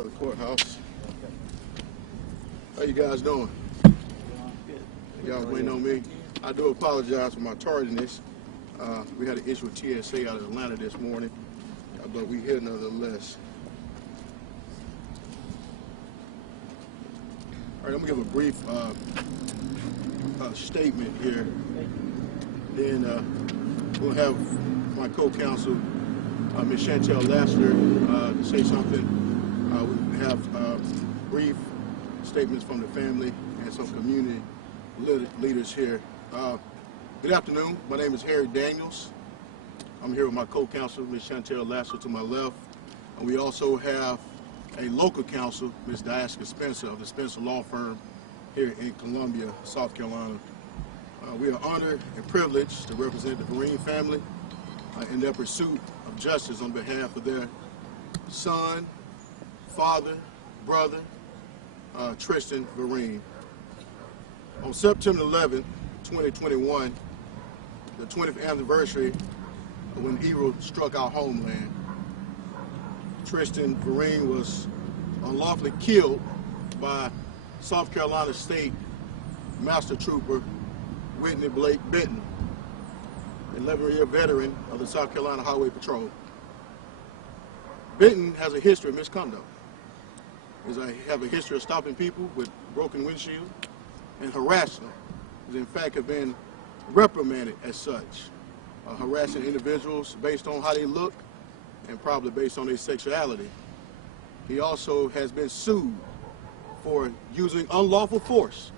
Another courthouse. How you guys doing? Y'all waiting on me? I do apologize for my tardiness. We had an issue with TSA out of Atlanta this morning, but we here nonetheless. All right, I'm gonna give a brief statement here. Then we'll have my co-counsel, Ms. Chantel Lassiter, to say something. We have brief statements from the family and some community leaders here. Good afternoon. My name is Harry Daniels. I'm here with my co-counsel, Ms. Chantel Lassiter, to my left. And we also have a local counsel, Ms. Diaska Spencer of the Spencer Law Firm here in Columbia, South Carolina. We are honored and privileged to represent the Vereen family in their pursuit of justice on behalf of their son, father, brother, Tristan Vereen. On September 11, 2021, the 20th anniversary of when evil struck our homeland, Tristan Vereen was unlawfully killed by South Carolina State Master Trooper Whitney Blake Benton, an 11-year veteran of the South Carolina Highway Patrol. Benton has a history of misconduct. He has a history of stopping people with broken windshield and harassing them. He, in fact, have been reprimanded as such, harassing individuals based on how they look and probably based on their sexuality. He also has been sued for using unlawful force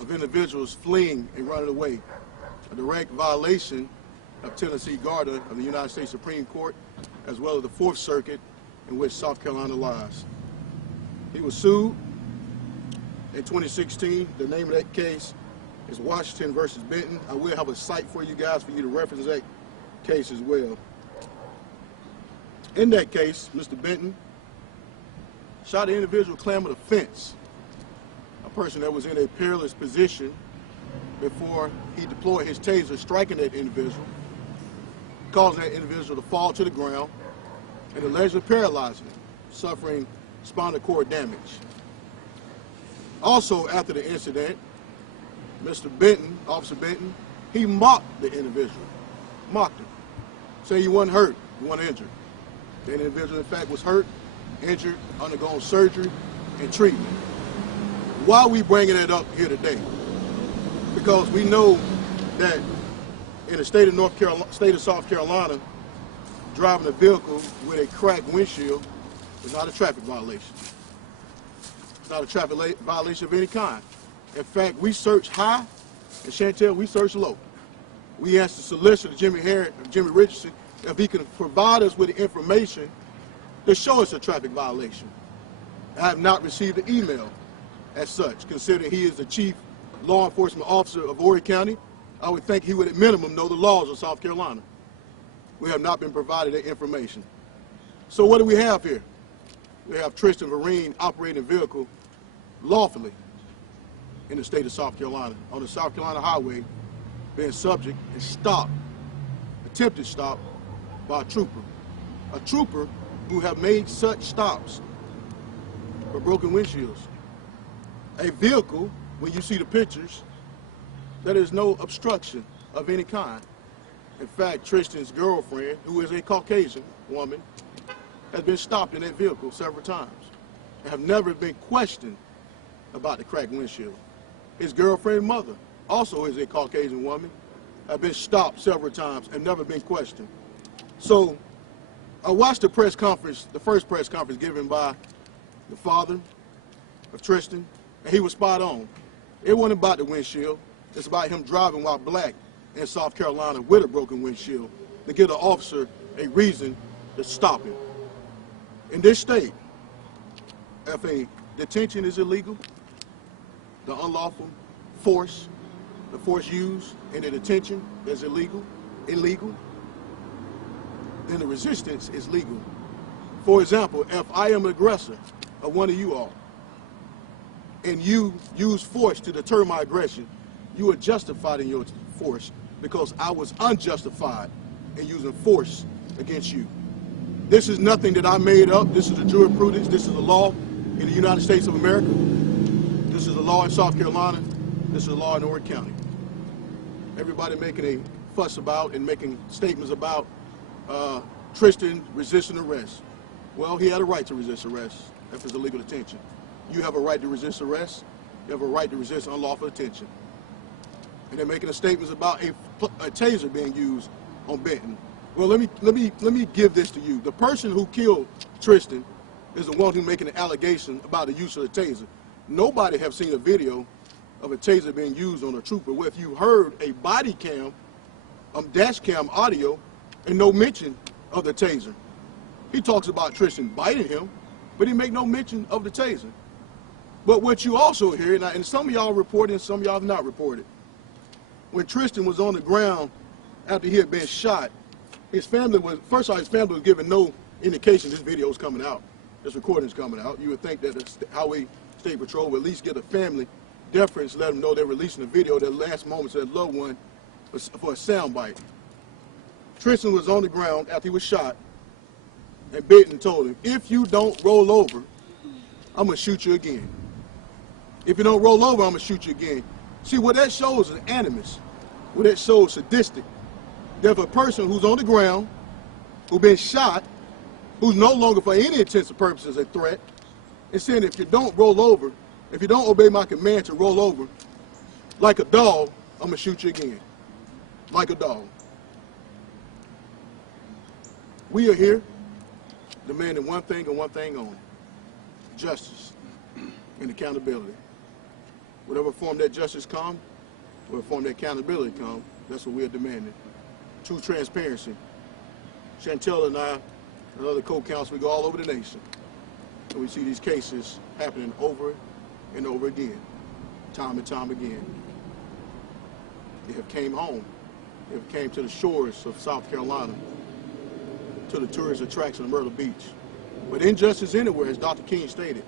of individuals fleeing and running away, a direct violation of Tennessee Garter of the United States Supreme Court, as well as the Fourth Circuit in which South Carolina lies. He was sued in 2016. The name of that case is Washington versus Benton. I will have a site for you guys for you to reference that case as well. In that case, Mr. Benton shot an individual clambered a fence, a person that was in a perilous position before he deployed his taser, striking that individual, causing that individual to fall to the ground and allegedly paralyzing him, suffering spinal cord damage. Also, after the incident, Mr. Benton, Officer Benton, he mocked the individual, mocked him, saying he wasn't hurt, he wasn't injured. The individual, in fact, was hurt, injured, undergone surgery and treatment. Why are we bringing that up here today? Because we know that in the state of South Carolina, driving a vehicle with a cracked windshield is not a traffic violation. It's not a traffic violation of any kind. In fact, we search high, and Chantel, we search low. We asked the solicitor, Jimmy Richardson, if he can provide us with the information to show us a traffic violation. I have not received an email as such, considering he is the chief law enforcement officer of Horry County. I would think he would at minimum know the laws of South Carolina. We have not been provided that information. So what do we have here? We have Tristan Vereen operating a vehicle lawfully in the state of South Carolina, on the South Carolina highway, being subject and stopped, attempted stop by a trooper who have made such stops for broken windshields. A vehicle, when you see the pictures, there is no obstruction of any kind. In fact, Tristan's girlfriend, who is a Caucasian woman, has been stopped in that vehicle several times and have never been questioned about the cracked windshield. His girlfriend's mother, also is a Caucasian woman, have been stopped several times and never been questioned. So I watched the press conference, the first press conference given by the father of Tristan, and he was spot on. It wasn't about the windshield. It's about him driving while black in South Carolina with a broken windshield to give the officer a reason to stop him. In this state, if a detention is illegal, the unlawful force, the force used in the detention is illegal, then the resistance is legal. For example, if I am an aggressor of one of you all, and you use force to deter my aggression, you are justified in your force because I was unjustified in using force against you. This is nothing that I made up. This is the jurisprudence. This is the law in the United States of America. This is the law in South Carolina. This is the law in Orange County. Everybody making a fuss about and making statements about Tristan resisting arrest. Well, he had a right to resist arrest if it's illegal detention. You have a right to resist arrest. You have a right to resist unlawful detention. And they're making statements about a taser being used on Benton. Well, let me give this to you. The person who killed Tristan is the one who's making an allegation about the use of the taser. Nobody have seen a video of a taser being used on a trooper. Well, if you heard a body cam, dash cam audio, and no mention of the taser. He talks about Tristan biting him, but he make no mention of the taser. But what you also hear, and some of y'all reported and some of y'all have not reported, when Tristan was on the ground after he had been shot, his family was given no indication this video is coming out, this recording is coming out. You would think that the Highway State Patrol would at least give the family deference, let them know they're releasing a video, their last moments of their loved one, for a sound bite. Tristan was on the ground after he was shot, and Benton told him, if you don't roll over, I'm going to shoot you again. If you don't roll over, I'm going to shoot you again. See, what that shows is animus. What that shows sadistic. There's a person who's on the ground, who's been shot, who's no longer for any intents and purposes a threat, and saying if you don't roll over, if you don't obey my command to roll over, like a dog, I'm going to shoot you again. Like a dog. We are here demanding one thing and one thing only: justice and accountability. Whatever form that justice comes, whatever form that accountability comes, that's what we are demanding. True transparency. Chantel and I and other co-counsel, we go all over the nation, and we see these cases happening over and over again, time and time again. They have came home. They have came to the shores of South Carolina, to the tourist attraction of Myrtle Beach. But injustice anywhere, as Dr. King stated,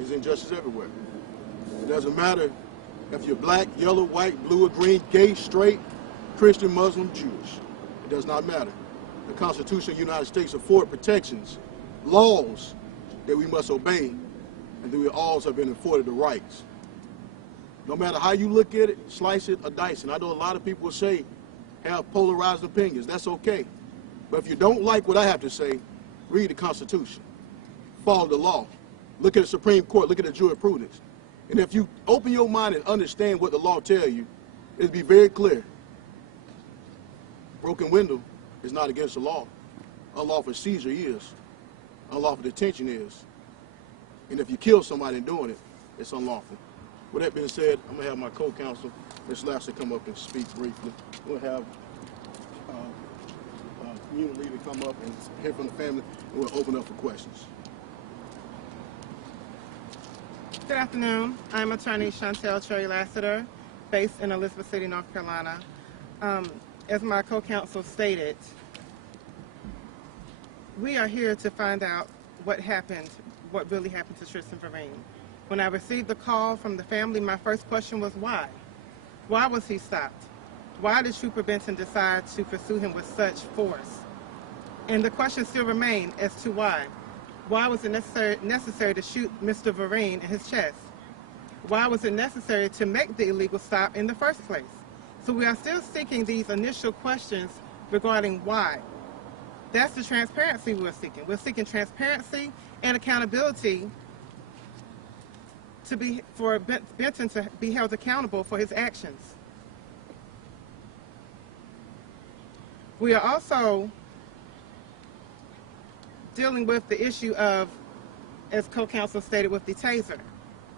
is injustice everywhere. It doesn't matter if you're black, yellow, white, blue, or green, gay, straight, Christian, Muslim, Jewish. It does not matter. The Constitution of the United States affords protections, laws that we must obey, and that we all have been afforded the rights. No matter how you look at it, slice it or dice it. I know a lot of people will say, have polarized opinions. That's okay. But if you don't like what I have to say, read the Constitution. Follow the law. Look at the Supreme Court. Look at the jurisprudence. And if you open your mind and understand what the law tells you, it'll be very clear. Broken window is not against the law. Unlawful seizure is. Unlawful detention is. And if you kill somebody in doing it, it's unlawful. With that being said, I'm going to have my co-counsel, Ms. Lasser, come up and speak briefly. We'll have community leader come up and hear from the family, and we'll open up for questions. Good afternoon. I'm attorney Chantel Cherry Lassiter, based in Elizabeth City, North Carolina. As my co-counsel stated, we are here to find out what happened, what really happened to Tristan Vereen. When I received the call from the family, my first question was why? Why was he stopped? Why did Trooper Benton decide to pursue him with such force? And the question still remains as to why. Why was it necessary to shoot Mr. Vereen in his chest? Why was it necessary to make the illegal stop in the first place? So we are still seeking these initial questions regarding why. That's the transparency we're seeking. We're seeking transparency and accountability for Benton to be held accountable for his actions. We are also dealing with the issue of, as co-counsel stated, with the taser.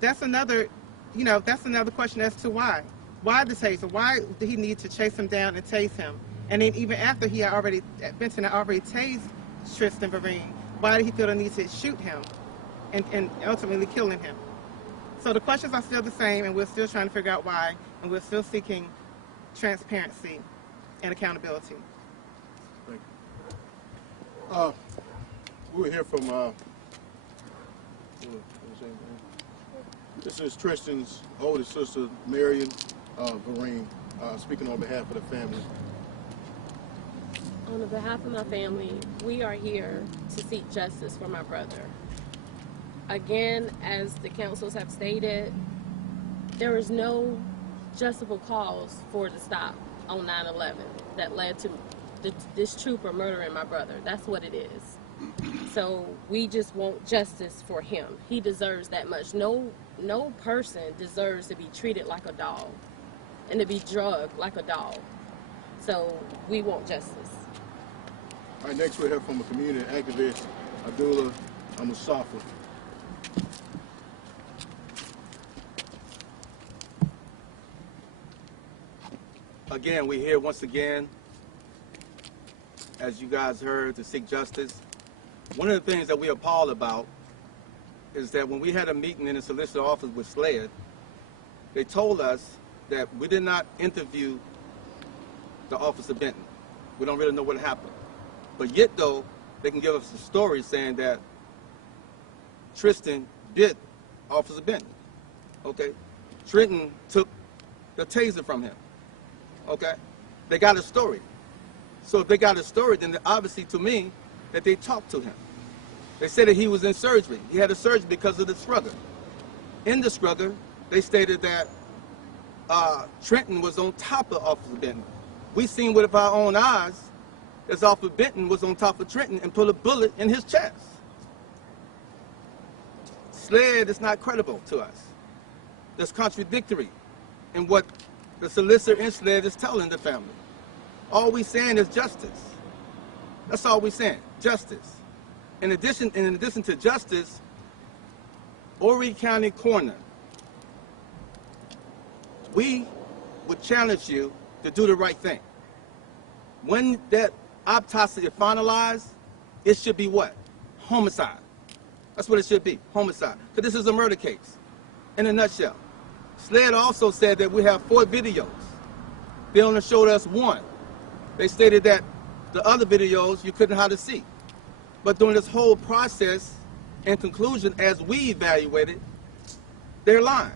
That's another, that's another question as to why. Why the taser? Why did he need to chase him down and tase him? And then even after Benton had already tased Tristan Vereen, why did he feel the need to shoot him and ultimately killing him? So the questions are still the same, and we're still trying to figure out why, and we're still seeking transparency and accountability. Thank you. We'll hear from, this is Tristan's oldest sister, Marion Vereen, speaking on behalf of the family. On behalf of my family, we are here to seek justice for my brother. Again, as the councils have stated, there is no justifiable cause for the stop on 9/11 that led to this trooper murdering my brother. That's what it is. So we just want justice for him. He deserves that much. No person deserves to be treated like a dog and to be drugged like a dog. So we want justice. All right, next we have from a community activist, Abdullah Musafa. Again, we're here once again, as you guys heard, to seek justice. One of the things that we're appalled about is that when we had a meeting in the solicitor office with SLED, they told us that we did not interview the Officer Benton. We don't really know what happened. But yet, though, they can give us a story saying that Tristan bit Officer Benton. Okay? Trenton took the taser from him. Okay? They got a story. So if they got a story, then obviously, to me, that they talked to him. They said that he was in surgery. He had a surgery because of the struggle. In the struggle, they stated that Trenton was on top of Officer Benton. We seen with our own eyes as Officer Benton was on top of Trenton and put a bullet in his chest. SLED is not credible to us. That's contradictory in what the solicitor in SLED is telling the family. All we saying is justice. That's all we saying, justice. In addition to justice, Horry County Coroner, we would challenge you to do the right thing. When that autopsy is finalized, it should be what? Homicide. That's what it should be, homicide. Because this is a murder case, in a nutshell. SLED also said that we have 4 videos. They only showed us 1. They stated that the other videos you couldn't hardly see. But during this whole process, in conclusion, as we evaluated, they're lying.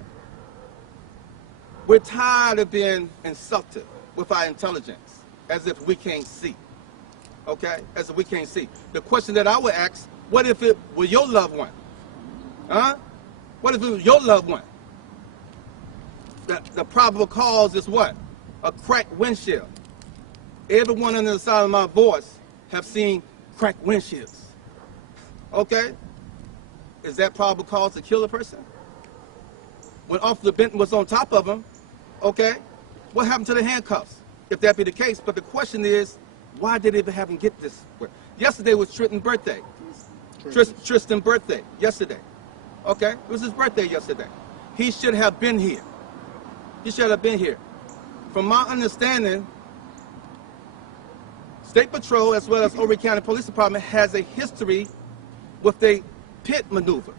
We're tired of being insulted with our intelligence, as if we can't see. Okay? As if we can't see. The question that I would ask, what if it were your loved one? Huh? What if it was your loved one? The probable cause is what? A cracked windshield. Everyone on the side of my voice have seen cracked windshields. Okay? Is that probable cause to kill a person? When Officer Benton was on top of him, okay, what happened to the handcuffs? If that be the case, but the question is, why did they have him get this way? Yesterday was Tristan's birthday. Tristan's birthday, yesterday. Okay? It was his birthday yesterday. He should have been here. He should have been here. From my understanding, State Patrol, as well as Horry County Police Department, has a history with the pit maneuver.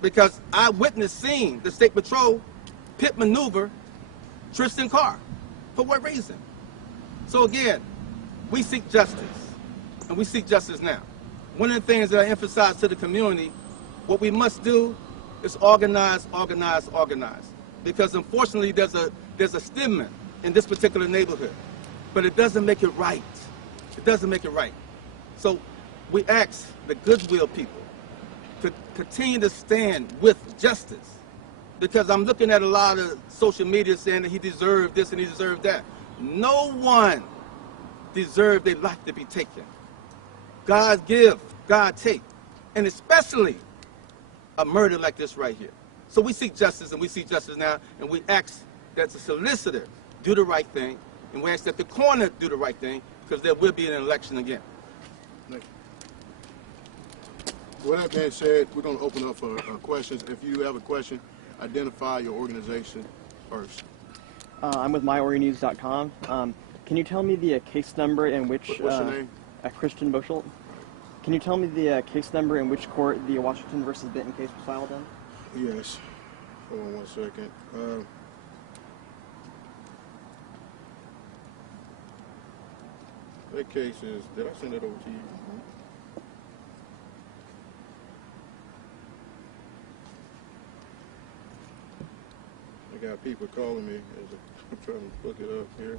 Because I witnessed seeing the State Patrol pit maneuver Tristan Carr. For what reason? So again, we seek justice, and we seek justice now. One of the things that I emphasize to the community, what we must do is organize, organize, organize. Because unfortunately, there's a stigma in this particular neighborhood, but it doesn't make it right. It doesn't make it right. So we ask the goodwill people to continue to stand with justice, because I'm looking at a lot of social media saying that he deserved this and he deserved that. No one deserved their life to be taken. God give, God take, and especially a murder like this right here. So we seek justice, and we seek justice now, and we ask that the solicitor do the right thing, and we ask that the coroner do the right thing, because there will be an election again. With that being said, we're going to open up for questions. If you have a question, identify your organization first. I'm with myorgnews.com. Can you tell me the case number in which... What's your name? Christian Bushelt. Can you tell me the case number in which court the Washington versus Benton case was filed in? Yes. Hold on 1 second. That case is... Did I send it over to you? I got people calling me as I'm trying to look it up here.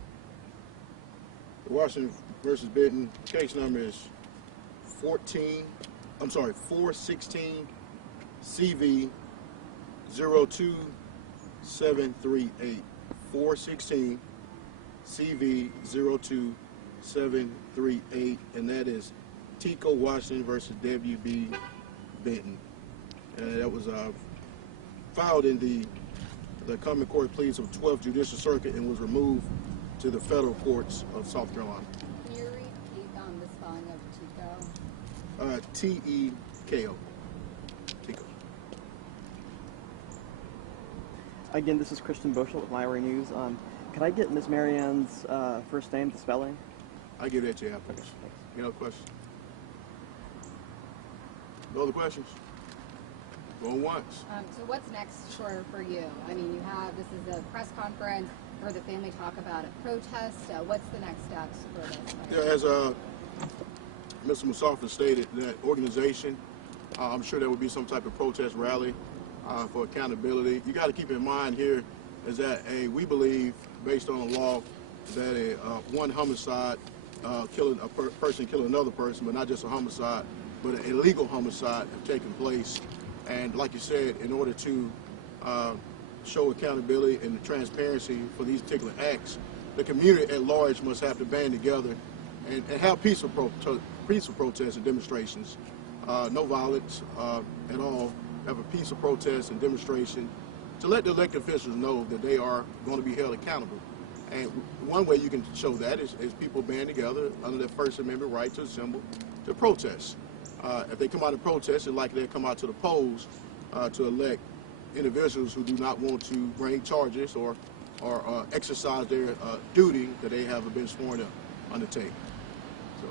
Washington versus Benton. Case number is 416 CV 02738. 416 CV 02738, and that is Tico Washington versus WB Benton. That was filed in the Common Court Pleas of 12th Judicial Circuit and was removed to the federal courts of South Carolina. Can you repeat the spelling of Tico? T-E-K-O. Tico. Again, this is Christian Boschel with Lowry News. Could I get Ms. Marianne's first name, the spelling? I give that to you afterwards. Any other questions? No other questions? Going once. So what's next for you? I mean, this is a press conference where the family talk about a protest. What's the next steps for this? Yeah, as Mr. Musafir stated, that organization, I'm sure there would be some type of protest rally for accountability. You got to keep in mind here is that we believe, based on the law, that one homicide, killing a person killing another person, but not just a homicide, but an illegal homicide have taken place. And like you said, in order to show accountability and transparency for these particular acts, the community at large must have to band together and have peaceful protests and demonstrations. No violence at all. Have a peaceful protest and demonstration to let the elected officials know that they are going to be held accountable. And one way you can show that is people band together under their First Amendment right to assemble to protest. If they come out to protest, it's likely they come out to the polls to elect individuals who do not want to bring charges or exercise their duty that they have been sworn to undertake. So.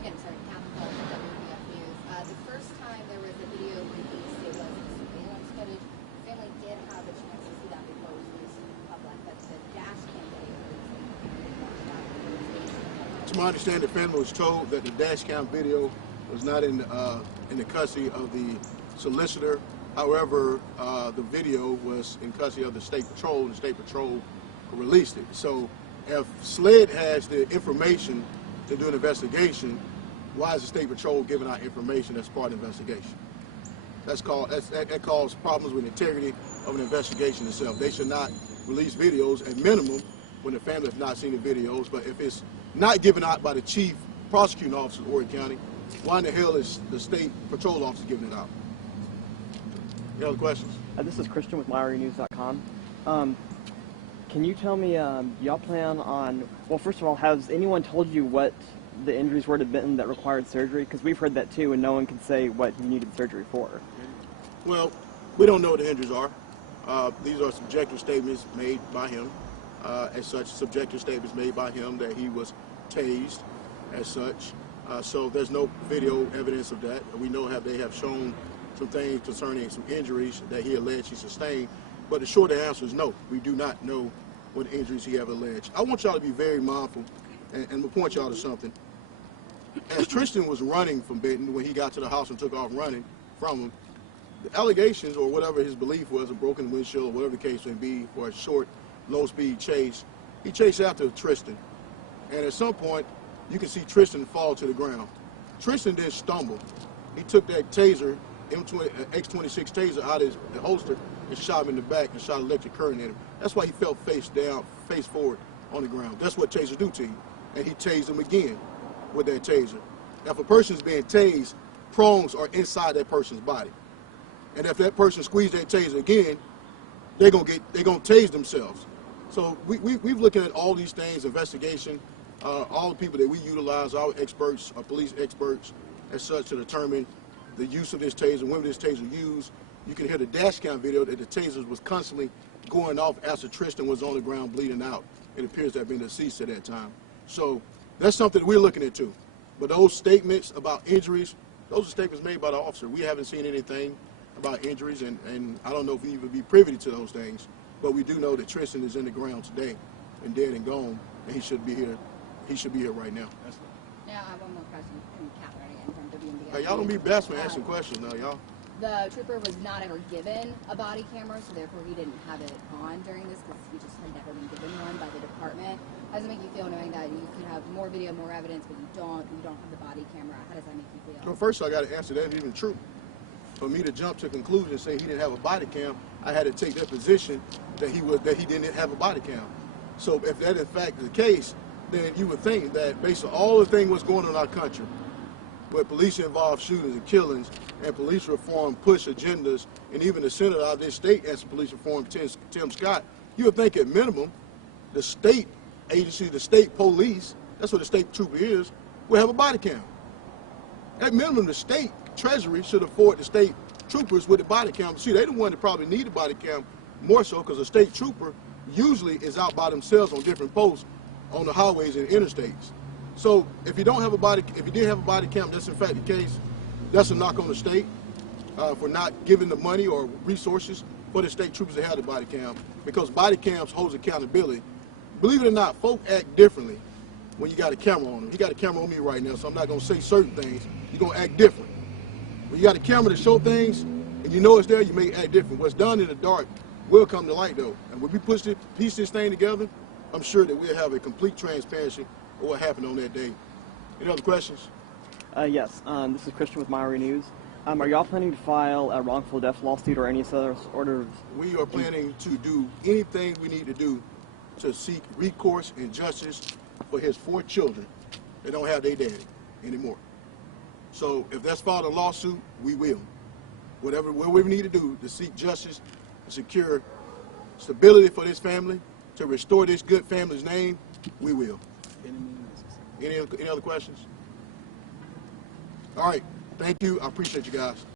Again, sorry, Capital WBTW News. The first time there was a video released, it was surveillance footage. The family did have a chance to see that before it was released to the public, but the dash cam video. To my understanding, the family was told that the dash cam video was not in the custody of the solicitor. However, the video was in custody of the State Patrol, and the State Patrol released it. So if SLED has the information to do an investigation, why is the State Patrol giving out information that's part of the investigation? That causes problems with the integrity of an investigation itself. They should not release videos at minimum when the family has not seen the videos, but if it's not given out by the chief prosecuting officer of Horry County, why in the hell is the State Patrol officer giving it out? Any other questions? This is Christian with LowryNews.com. Can you tell me, y'all plan on, well, first of all, has anyone told you what the injuries were to Benton that required surgery? Because we've heard that too, and no one can say what he needed surgery for. Well, we don't know what the injuries are. These are subjective statements made by him. As such, subjective statements made by him that he was tased as such. So there's no video evidence of that. We know they have shown some things concerning some injuries that he alleged he sustained. But the short answer is no. We do not know what injuries he have alleged. I want y'all to be very mindful, and we'll point y'all to something. As Tristan was running from Benton, when he got to the house and took off running from him, the allegations or whatever his belief was, a broken windshield or whatever the case may be, for a short, low-speed chase, he chased after Tristan. And at some point, you can see Tristan fall to the ground. Tristan didn't stumble. He took that taser, X26 taser, out of his holster and shot him in the back and shot electric current in him. That's why he fell face down, face forward on the ground. That's what tasers do to you. And he tased him again with that taser. Now, if a person's being tased, prongs are inside that person's body. And if that person squeezes that taser again, they're gonna tase themselves. So we've looking at all these things, investigation, all the people that we utilize, our experts, our police experts, as such, to determine the use of this taser, when this taser used. You can hear the dash cam video that the taser was constantly going off after Tristan was on the ground bleeding out. It appears to have been deceased at that time. So that's something that we're looking into. But those statements about injuries, those are statements made by the officer. We haven't seen anything about injuries, and I don't know if we even be privy to those things. But we do know that Tristan is in the ground today and dead and gone, and he should be here. He should be here right now. Now, I have one more question from Catherine again from WBTW. Hey, y'all don't be bashful asking questions now, y'all. The trooper was not ever given a body camera, so therefore he didn't have it on during this because he just had never been given one by the department. How does it make you feel knowing that you can have more video, more evidence, but you don't have the body camera? How does that make you feel? Well, first I got to answer that even true. For me to jump to conclusion and say he didn't have a body cam, I had to take that position that he didn't have a body cam. So if that in fact is the case, then you would think that based on all the things what's going on in our country, with police-involved shootings and killings, and police reform push agendas, and even the senator out of this state has police reform, Tim Scott, you would think at minimum, the state agency, the state police, that's what the state trooper is, will have a body cam. At minimum, the state treasury should afford the state troopers with the body cam. See, they're the one that probably need the body cam more so because a state trooper usually is out by themselves on different posts on the highways and interstates. So if you did have a body cam, that's in fact the case, that's a knock on the state for not giving the money or resources for the state troopers to have the body cam, because body cams holds accountability. Believe it or not, folk act differently when you got a camera on them. You got a camera on me right now, so I'm not gonna say certain things. You're gonna act different. When you got a camera to show things and you know it's there, you may act different. What's done in the dark will come to light though. And when we piece this thing together, I'm sure that we'll have a complete transparency of what happened on that day. Any other questions? Yes. This is Christian with Myri News. Are y'all planning to file a wrongful death lawsuit or any other sort of? We are planning to do anything we need to do to seek recourse and justice for his 4 children that don't have their daddy anymore. So if that's filed a lawsuit, we will. Whatever we need to do to seek justice, to secure stability for this family, to restore this good family's name, we will. Any other questions? All right. Thank you. I appreciate you guys.